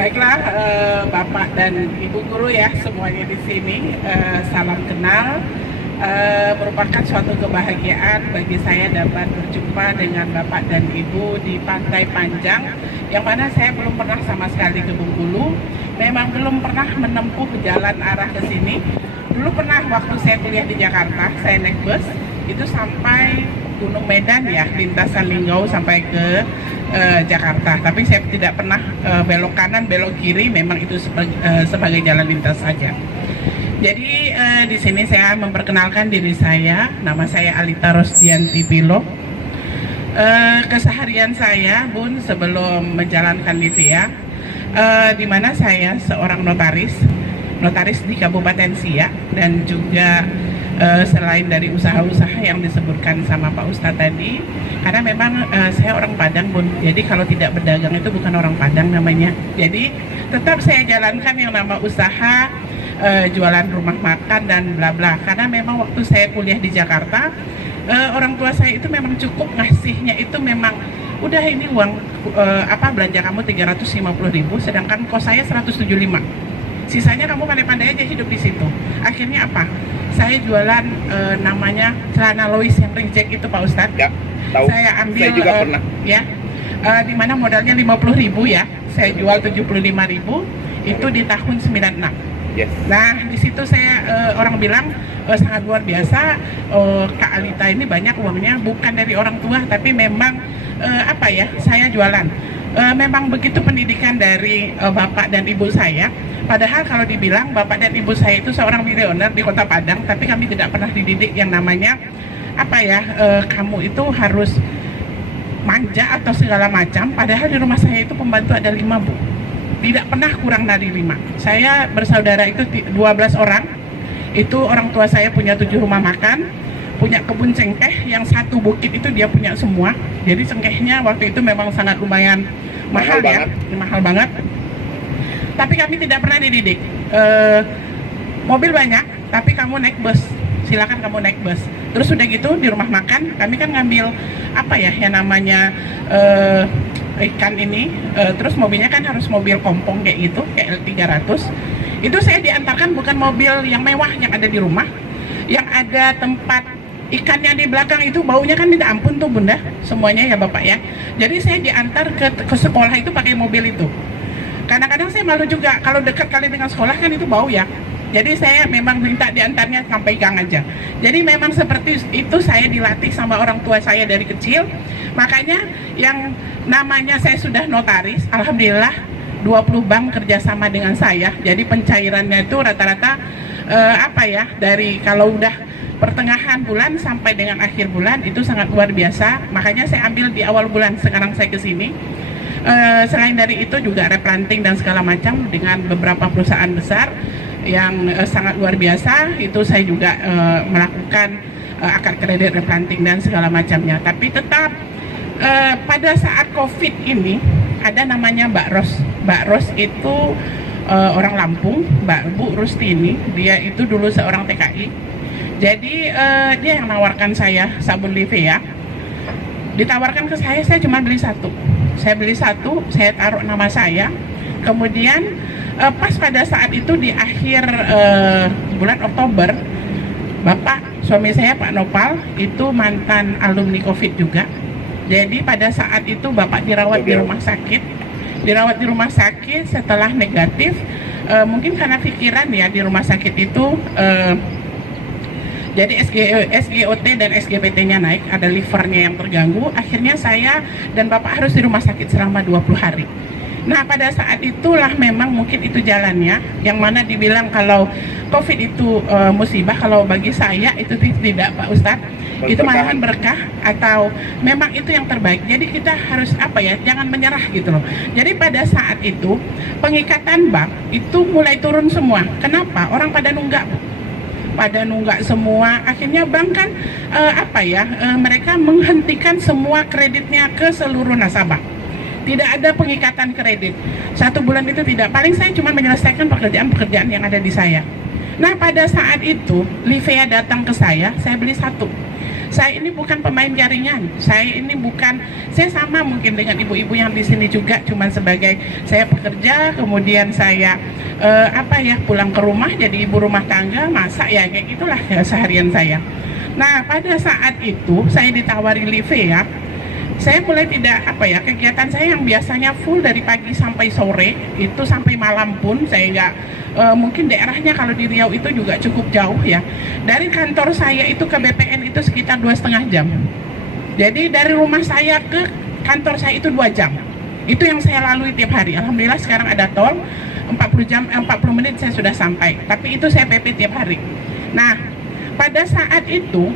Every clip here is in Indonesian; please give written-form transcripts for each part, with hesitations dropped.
Baiklah, Bapak dan Ibu guru ya semuanya di sini, salam kenal. Merupakan suatu kebahagiaan bagi saya dapat berjumpa dengan Bapak dan Ibu di Pantai Panjang, yang mana saya belum pernah sama sekali ke Bengkulu. Memang belum pernah menempuh jalan arah ke sini. Dulu pernah waktu saya kuliah di Jakarta, saya naik bus itu sampai Gunung Medan ya, lintasan Linggau sampai ke Jakarta. Tapi saya tidak pernah belok kanan, belok kiri, memang itu sebagai jalan lintas saja. Jadi di sini saya memperkenalkan diri saya, nama saya Alita Rosdianti Pilo. Keseharian saya, Bun, sebelum menjalankan Livia, di mana saya seorang notaris di Kabupaten Siak, dan juga selain dari usaha-usaha yang disebutkan sama Pak Ustadz tadi, karena memang saya orang Padang, Bun. Jadi kalau tidak berdagang itu bukan orang Padang namanya. Jadi tetap saya jalankan yang nama usaha, jualan rumah makan dan bla bla. Karena memang waktu saya kuliah di Jakarta, orang tua saya itu memang cukup ngasihnya itu memang udah ini uang belanja kamu 350.000, sedangkan kos saya 175. Sisanya kamu pandai-pandai aja hidup di situ. Akhirnya apa? Saya jualan namanya celana Lois yang reject itu, Pak Ustadz. Ya, tahu. Saya ambil, saya juga pernah. Ya, di mana modalnya 50.000 ya. Saya jual 75.000 itu di tahun 96. Yes. Nah, di situ saya orang bilang sangat luar biasa. Kak Alita ini banyak uangnya, bukan dari orang tua, tapi memang saya jualan. Memang begitu pendidikan dari bapak dan ibu saya. Padahal kalau dibilang bapak dan ibu saya itu seorang milioner di Kota Padang, tapi kami tidak pernah dididik yang namanya kamu itu harus manja atau segala macam. Padahal di rumah saya itu pembantu ada 5, Bu. Tidak pernah kurang dari 5. Saya bersaudara itu 12 orang. Itu orang tua saya punya 7 rumah makan, punya kebun cengkeh yang satu bukit itu dia punya semua. Jadi cengkehnya waktu itu memang sangat lumayan mahal ya, mahal banget. Tapi kami tidak pernah dididik. Mobil banyak, tapi kamu naik bus. Silakan kamu naik bus. Terus udah gitu di rumah makan kami kan ngambil yang namanya ikan ini. Terus mobilnya kan harus mobil kompong kayak gitu, kayak L300. Itu saya diantarkan bukan mobil yang mewah yang ada di rumah, yang ada tempat ikannya di belakang itu baunya kan tidak ampun tuh, Bunda, semuanya ya Bapak ya. Jadi saya diantar ke sekolah itu pakai mobil itu. Kadang-kadang saya malu juga kalau dekat kali dengan sekolah kan itu bau ya. Jadi saya memang minta diantarnya sampai gang aja. Jadi memang seperti itu saya dilatih sama orang tua saya dari kecil. Makanya yang namanya saya sudah notaris, alhamdulillah 20 bank kerjasama dengan saya. Jadi pencairannya itu rata-rata dari kalau udah pertengahan bulan sampai dengan akhir bulan itu sangat luar biasa. Makanya saya ambil di awal bulan, sekarang saya kesini. Selain dari itu juga replanting dan segala macam dengan beberapa perusahaan besar yang sangat luar biasa. Itu saya juga melakukan akad kredit, replanting dan segala macamnya. Tapi tetap pada saat COVID ini ada namanya Mbak Ros. Mbak Ros itu orang Lampung, Bu Rustini. Dia itu dulu seorang TKI. Jadi dia yang menawarkan saya sabun Livia. Ditawarkan ke saya cuma beli satu. Saya beli satu, saya taruh nama saya. Kemudian pas pada saat itu di akhir bulan Oktober, Bapak suami saya Pak Nopal itu mantan alumni COVID juga. Jadi pada saat itu Bapak dirawat di rumah sakit. Dirawat di rumah sakit setelah negatif, mungkin karena pikiran ya di rumah sakit itu. Jadi SGOT dan SGPT-nya naik, ada livernya yang terganggu. Akhirnya saya dan Bapak harus di rumah sakit selama 20 hari. Nah pada saat itulah memang mungkin itu jalannya, yang mana dibilang kalau COVID itu musibah, kalau bagi saya itu tidak, Pak Ustadz. Itu malahan berkah, atau memang itu yang terbaik. Jadi kita harus jangan menyerah gitu loh. Jadi pada saat itu pengikatan bank itu mulai turun semua. Kenapa? Orang pada nunggak semua. Akhirnya bank kan mereka menghentikan semua kreditnya ke seluruh nasabah. Tidak ada pengikatan kredit. 1 bulan itu tidak. Paling saya cuma menyelesaikan pekerjaan-pekerjaan yang ada di saya. Nah pada saat itu Livia datang ke saya beli satu. Saya ini bukan pemain jaringan, saya sama mungkin dengan ibu-ibu yang di sini juga, cuman sebagai saya pekerja, kemudian saya pulang ke rumah jadi ibu rumah tangga, masak ya kayak gitulah ya seharian saya. Nah pada saat itu saya ditawari Livea, saya mulai tidak kegiatan saya yang biasanya full dari pagi sampai sore itu sampai malam pun saya nggak mungkin daerahnya kalau di Riau itu juga cukup jauh ya, dari kantor saya itu ke BPN itu sekitar 2,5 jam. Jadi dari rumah saya ke kantor saya itu 2 jam, itu yang saya lalui tiap hari. Alhamdulillah sekarang ada tol 40 menit saya sudah sampai, tapi itu saya PP tiap hari. Nah pada saat itu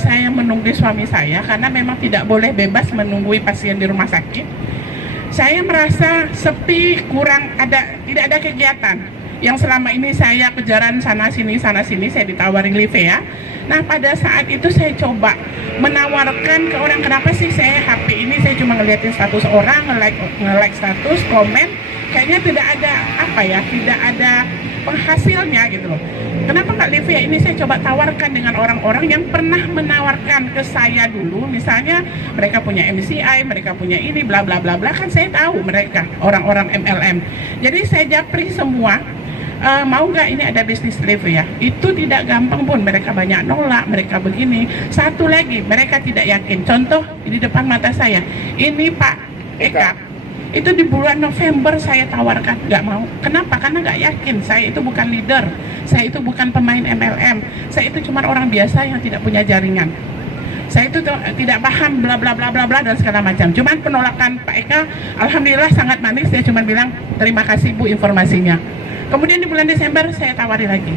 saya menunggu suami saya karena memang tidak boleh bebas menunggui pasien di rumah sakit. Saya merasa sepi, tidak ada kegiatan yang selama ini saya kejaran sana sini, saya ditawari Livea. Nah pada saat itu saya coba menawarkan ke orang, kenapa sih saya HP ini saya cuma ngeliatin status orang, nge-like status, komen, kayaknya tidak ada penghasilnya gitu loh. Kenapa nggak Livea ini saya coba tawarkan dengan orang-orang yang pernah menawarkan ke saya dulu, misalnya mereka punya MCI, mereka punya ini bla bla bla bla, kan saya tahu mereka orang-orang MLM. Jadi saya japri semua, mau nggak ini ada bisnis Livea. Itu tidak gampang pun, mereka banyak nolak, mereka begini. Satu lagi, mereka tidak yakin. Contoh di depan mata saya, ini Pak Eka, itu di bulan November saya tawarkan, nggak mau. Kenapa? Karena nggak yakin. Saya itu bukan leader, saya itu bukan pemain MLM, saya itu cuma orang biasa yang tidak punya jaringan. Saya itu tidak paham bla bla bla bla bla dan segala macam. Cuman penolakan Pak Eka alhamdulillah sangat manis, dia cuma bilang terima kasih Bu informasinya. Kemudian di bulan Desember saya tawari lagi.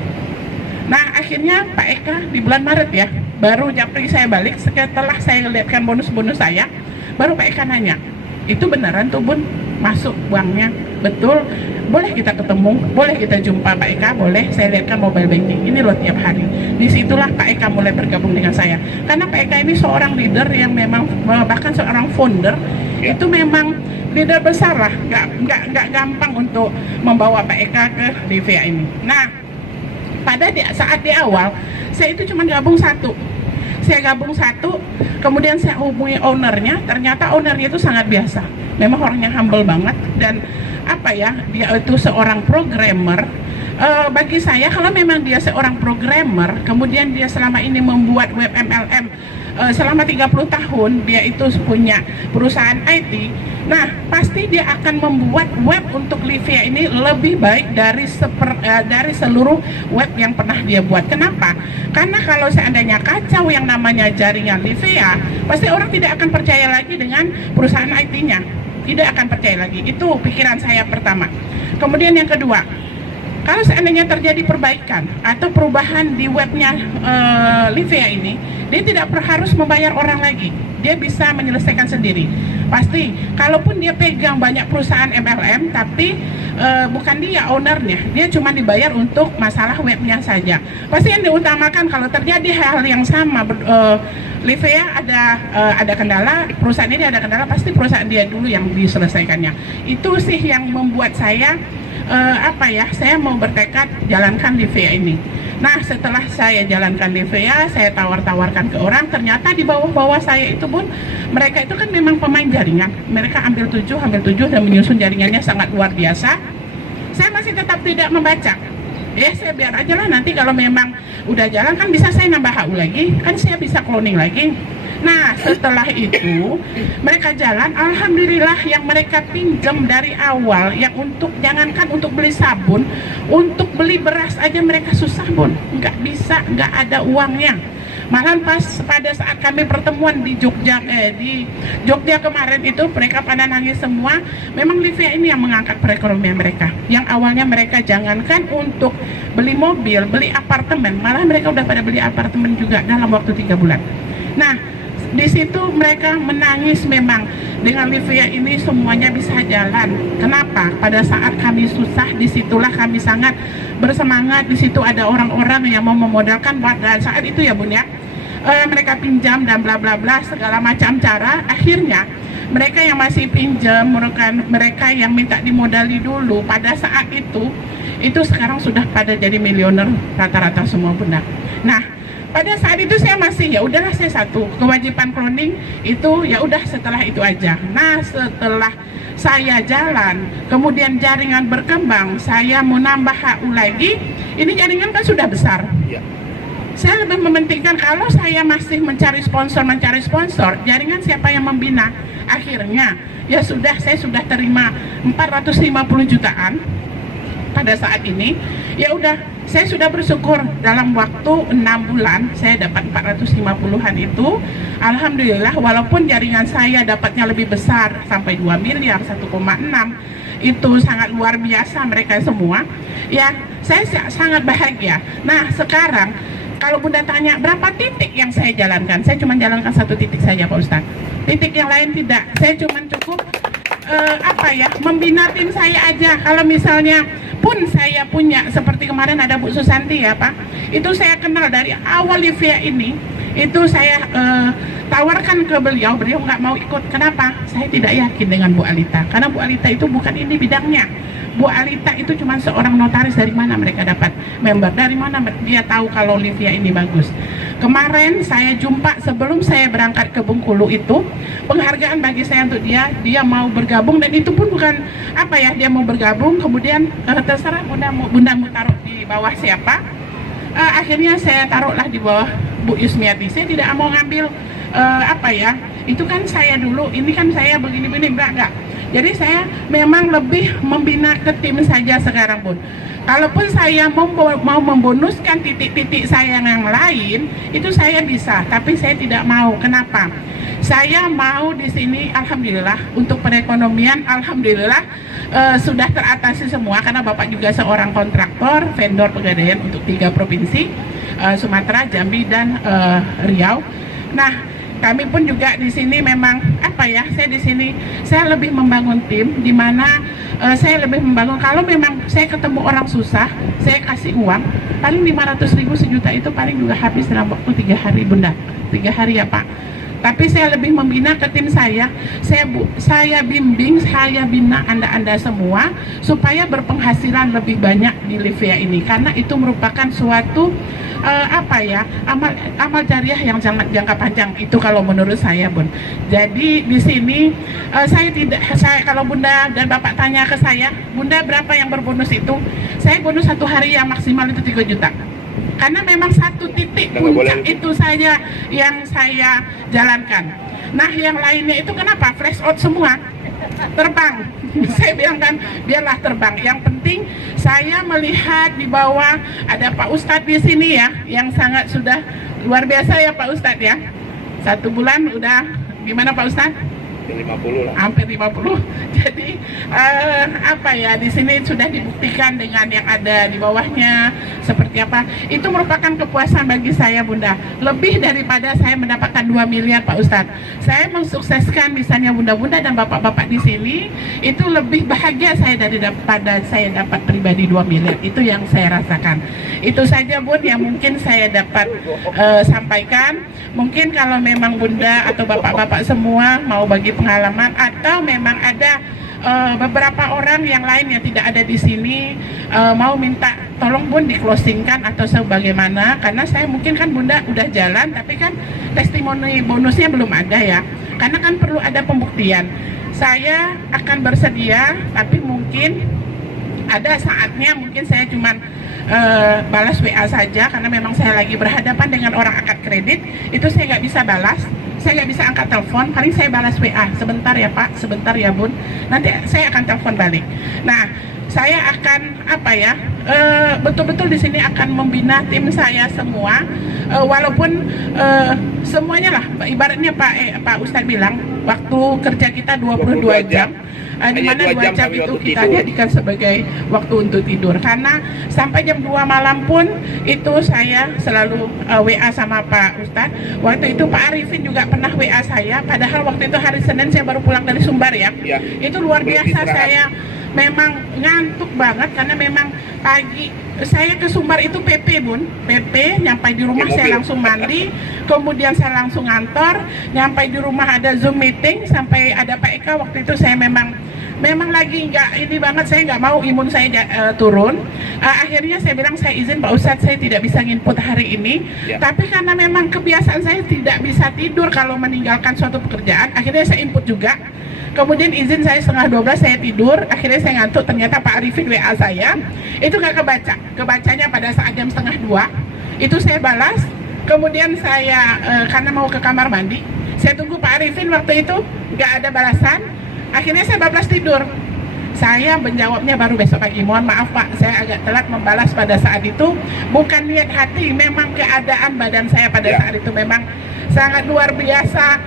Nah akhirnya Pak Eka di bulan Maret ya, baru japri saya balik setelah saya lihatkan bonus-bonus saya, baru Pak Eka nanya, itu beneran tuh Bun masuk uangnya, betul, boleh kita ketemu, boleh kita jumpa Pak Eka, boleh, saya lihatkan mobile banking ini loh tiap hari. Disitulah Pak Eka mulai bergabung dengan saya, karena Pak Eka ini seorang leader yang memang, bahkan seorang founder, itu memang leader besar lah, nggak gampang untuk membawa Pak Eka ke Livea ini. Nah pada saat di awal saya itu cuma gabung satu, kemudian saya hubungi ownernya, ternyata ownernya itu sangat biasa, memang orangnya humble banget, dan dia itu seorang programmer. Bagi saya kalau memang dia seorang programmer, kemudian dia selama ini membuat web MLM selama 30 tahun, dia itu punya perusahaan IT, nah pasti dia akan membuat web untuk Livea ini lebih baik dari seluruh web yang pernah dia buat. Kenapa? Karena kalau seandainya kacau yang namanya jaringan Livea, pasti orang tidak akan percaya lagi dengan perusahaan IT-nya, tidak akan percaya lagi. Itu pikiran saya pertama. Kemudian yang kedua, kalau seandainya terjadi perbaikan atau perubahan di webnya Livea ini, dia tidak harus membayar orang lagi, dia bisa menyelesaikan sendiri. Pasti, kalaupun dia pegang banyak perusahaan MLM, tapi bukan dia ownernya, dia cuma dibayar untuk masalah webnya saja. Pasti yang diutamakan kalau terjadi hal yang sama, Livea ada kendala, perusahaan ini ada kendala, pasti perusahaan dia dulu yang diselesaikannya. Itu sih yang membuat saya saya mau bertekad jalankan Livea ini. Nah setelah saya jalankan Livea, saya tawar-tawarkan ke orang, ternyata di bawah-bawah saya itu pun mereka itu kan memang pemain jaringan, mereka ambil 7 dan menyusun jaringannya sangat luar biasa. Saya masih tetap tidak membaca, ya saya biar aja lah, nanti kalau memang udah jalan kan bisa saya nambah HU lagi, kan saya bisa cloning lagi. Nah setelah itu mereka jalan, alhamdulillah yang mereka pinjam dari awal, yang jangankan untuk beli sabun, untuk beli beras aja mereka susah Bun, nggak bisa, nggak ada uangnya. Malah pada saat kami pertemuan di Jogja kemarin itu mereka pada nangis semua. Memang Livea ini yang mengangkat perekonomian mereka, yang awalnya mereka jangankan untuk beli mobil, beli apartemen, malah mereka udah pada beli apartemen juga dalam waktu 3 bulan. Nah di situ mereka menangis, memang dengan Livea ini semuanya bisa jalan. Kenapa? Pada saat kami susah, disitulah kami sangat bersemangat. Di situ ada orang-orang yang mau memodalkan pada saat itu ya Bun ya. Mereka pinjam dan bla bla bla segala macam cara. Akhirnya mereka yang masih pinjam, mereka yang minta dimodali dulu pada saat itu sekarang sudah pada jadi miliuner rata-rata semua Bunda. Nah pada saat itu saya masih ya udahlah, saya satu kewajiban cloning itu ya udah, setelah itu aja. Nah setelah saya jalan, kemudian jaringan berkembang, saya mau nambah HU lagi, ini jaringan kan sudah besar. Ya. Saya lebih mementingkan kalau saya masih mencari sponsor, jaringan siapa yang membina? Akhirnya ya sudah, saya sudah terima 450 jutaan pada saat ini. Ya udah, saya sudah bersyukur dalam waktu 6 bulan saya dapat 450-an itu. Alhamdulillah, walaupun jaringan saya dapatnya lebih besar sampai 2 miliar, 1,6, itu sangat luar biasa mereka semua. Ya, saya sangat bahagia. Nah, sekarang kalau Bunda tanya berapa titik yang saya jalankan, saya cuma jalankan 1 titik saja Pak Ustadz. Titik yang lain tidak. Saya cuma cukup membina tim saya aja. Kalau misalnya pun saya punya, seperti kemarin ada Bu Susanti ya Pak, itu saya kenal dari awal Livia ini, itu saya tawarkan ke beliau nggak mau ikut. Kenapa? Saya tidak yakin dengan Bu Alita, karena Bu Alita itu bukan ini bidangnya. Bu Alita itu cuma seorang notaris. Dari mana mereka dapat member? Dari mana dia tahu kalau Livia ini bagus? Kemarin saya jumpa sebelum saya berangkat ke Bengkulu, itu penghargaan bagi saya untuk dia mau bergabung, dan itu pun bukan dia mau bergabung, kemudian terserah Bunda mau taruh di bawah siapa. Akhirnya saya taruhlah di bawah Bu Yusmiati. Saya tidak mau ngambil itu kan saya dulu, ini kan saya begini-begini, enggak. Jadi saya memang lebih membina ke tim saja sekarang pun. Kalaupun saya mau membonuskan titik-titik saya yang lain, itu saya bisa, tapi saya tidak mau. Kenapa? Saya mau di sini, alhamdulillah, untuk perekonomian, alhamdulillah sudah teratasi semua, karena Bapak juga seorang kontraktor, vendor pegadaian untuk 3 provinsi, Sumatera, Jambi, dan Riau. Nah, kami pun juga di sini memang saya di sini saya lebih membangun tim, di mana saya lebih membangun, kalau memang saya ketemu orang susah, saya kasih uang paling 500.000, 1 juta itu paling juga habis dalam waktu 3 hari Bunda, 3 hari ya Pak. Tapi saya lebih membina ke tim saya bimbing, saya bina Anda semua supaya berpenghasilan lebih banyak di Livia ini, karena itu merupakan suatu amal jariah yang sangat jangka panjang itu kalau menurut saya Bun. Jadi di sini kalau Bunda dan Bapak tanya ke saya, Bunda berapa yang berbonus itu? Saya bonus 1 hari yang maksimal itu 3 juta. Karena memang 1 titik puncak itu saja yang saya jalankan. Nah yang lainnya itu kenapa? Flash out semua, terbang. Saya bilang kan, biarlah terbang. Yang penting saya melihat di bawah ada Pak Ustadz di sini ya, yang sangat sudah luar biasa ya Pak Ustadz ya. 1 bulan udah gimana Pak Ustadz? 50 lah. Hampir 50. Jadi di sini sudah dibuktikan dengan yang ada di bawahnya seperti apa. Itu merupakan kepuasan bagi saya Bunda. Lebih daripada saya mendapatkan 2 miliar Pak Ustadz. Saya mensukseskan misalnya Bunda-bunda dan Bapak-bapak di sini, itu lebih bahagia saya daripada saya dapat pribadi 2 miliar. Itu yang saya rasakan. Itu saja Bun yang mungkin saya dapat sampaikan. Mungkin kalau memang Bunda atau Bapak-bapak semua mau bagi pengalaman, atau memang ada beberapa orang yang lain yang tidak ada di sini mau minta tolong Bun di closingkan atau sebagaimana, karena saya mungkin kan Bunda udah jalan, tapi kan testimoni bonusnya belum ada ya, karena kan perlu ada pembuktian. Saya akan bersedia, tapi mungkin ada saatnya mungkin saya cuman balas WA saja, karena memang saya lagi berhadapan dengan orang akad kredit, itu saya nggak bisa balas. Saya nggak bisa angkat telepon, paling saya balas WA, sebentar ya Pak, sebentar ya Bun, nanti saya akan telepon balik. Nah, saya akan betul-betul di sini akan membina tim saya semua, walaupun semuanya lah, ibaratnya Pak Ustadz bilang, waktu kerja kita 22 jam. Di mana 2 jam itu kita jadikan sebagai waktu untuk tidur, karena sampai jam 2 malam pun itu saya selalu WA sama Pak Ustadz. Waktu itu Pak Arifin juga pernah WA saya, padahal waktu itu hari Senin saya baru pulang dari Sumbar ya. Itu luar biasa, saya memang ngantuk banget, karena memang pagi saya ke Sumbar itu PP Bun, PP, nyampe di rumah saya langsung mandi, kemudian saya langsung ngantor, nyampe di rumah ada Zoom meeting, sampai ada Pak Eka, waktu itu saya memang memang lagi nggak ini banget, saya nggak mau imun saya turun. Akhirnya saya bilang saya izin Pak Ustadz, saya tidak bisa nginput hari ini. Tapi karena memang kebiasaan saya tidak bisa tidur kalau meninggalkan suatu pekerjaan, akhirnya saya input juga. Kemudian izin saya 11:30 saya tidur, akhirnya saya ngantuk, ternyata Pak Arifin WA saya, itu nggak kebaca, kebacanya pada saat jam 1:30, itu saya balas. Kemudian saya karena mau ke kamar mandi, saya tunggu Pak Arifin, waktu itu nggak ada balasan, akhirnya saya bablas tidur. Saya menjawabnya baru besok pagi. Mohon maaf Pak, saya agak telat membalas pada saat itu. Bukan niat hati, memang keadaan badan saya pada saat itu memang sangat luar biasa.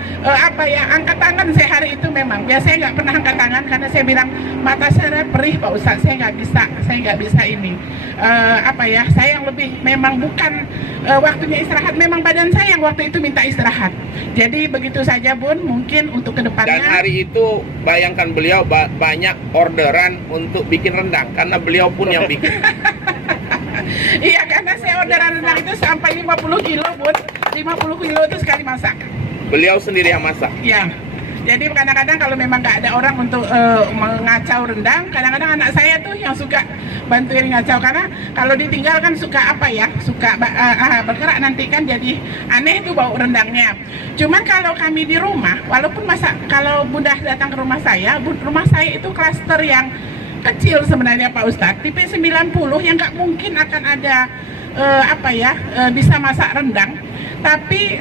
Angkat tangan saya hari itu memang. Biasanya nggak pernah angkat tangan karena saya bilang mata saya perih Pak Ustadz, saya nggak bisa ini. Saya yang lebih memang bukan waktunya istirahat, memang badan saya yang waktu itu minta istirahat. Jadi begitu saja Bun, mungkin untuk kedepannya. Dan hari itu bayangkan beliau banyak orderan untuk bikin rendang karena beliau pun yang bikin. Iya, karena saya orderan rendang itu sampai 50 kilo Bun, 50 kilo itu sekali masak. Beliau sendiri yang masak? Iya. Jadi kadang-kadang kalau memang nggak ada orang untuk mengacau rendang, kadang-kadang anak saya tuh yang suka bantuin ngacau, karena kalau ditinggal kan suka bergerak nanti kan jadi aneh tuh bau rendangnya. Cuman kalau kami di rumah, walaupun kalau Bunda datang ke rumah saya itu klaster yang kecil sebenarnya Pak Ustadz, tipe 90 yang nggak mungkin akan ada bisa masak rendang, tapi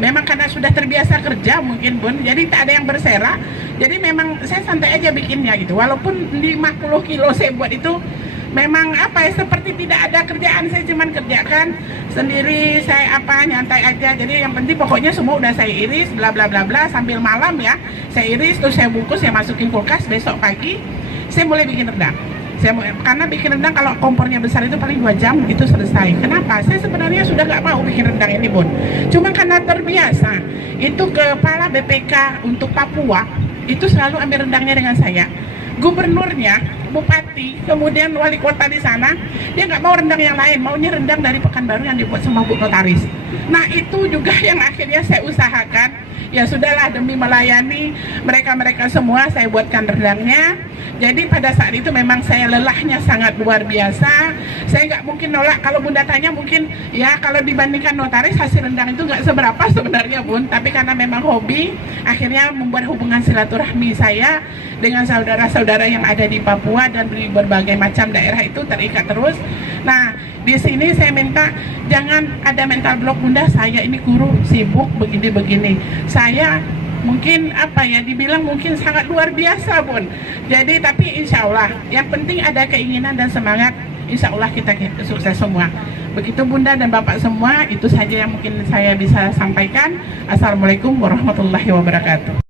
memang karena sudah terbiasa kerja mungkin Bun, jadi tak ada yang berserak. Jadi memang saya santai aja bikinnya gitu. Walaupun 50 kilo saya buat itu memang seperti tidak ada kerjaan, saya cuman kerjakan sendiri, saya nyantai aja. Jadi yang penting pokoknya semua udah saya iris bla bla bla bla sambil malam ya. Saya iris terus saya bungkus, saya masukin kulkas, besok pagi saya mulai bikin rendang. Karena bikin rendang kalau kompornya besar itu paling 2 jam itu selesai. Kenapa? Saya sebenarnya sudah nggak mau bikin rendang ini Bun. Cuma karena terbiasa, itu kepala BPK untuk Papua itu selalu ambil rendangnya dengan saya. Gubernurnya, bupati, kemudian wali kota di sana, dia nggak mau rendang yang lain, maunya rendang dari Pekanbaru yang dibuat sama Bu Notaris. Nah itu juga yang akhirnya saya usahakan. Ya sudahlah, demi melayani mereka semua saya buatkan rendangnya. Jadi pada saat itu memang saya lelahnya sangat luar biasa. Saya nggak mungkin nolak. Kalau Bunda tanya mungkin ya kalau dibandingkan Notaris hasil rendang itu nggak seberapa sebenarnya Bun. Tapi karena memang hobi, akhirnya membuat hubungan silaturahmi saya dengan saudara-saudara yang ada di Papua dan di berbagai macam daerah itu terikat terus. Nah di sini saya minta jangan ada mental block Bunda, saya ini guru sibuk begini-begini. Saya mungkin dibilang mungkin sangat luar biasa Bun. Jadi tapi insya Allah yang penting ada keinginan dan semangat, insya Allah kita sukses semua. Begitu Bunda dan Bapak semua, itu saja yang mungkin saya bisa sampaikan. Assalamualaikum warahmatullahi wabarakatuh.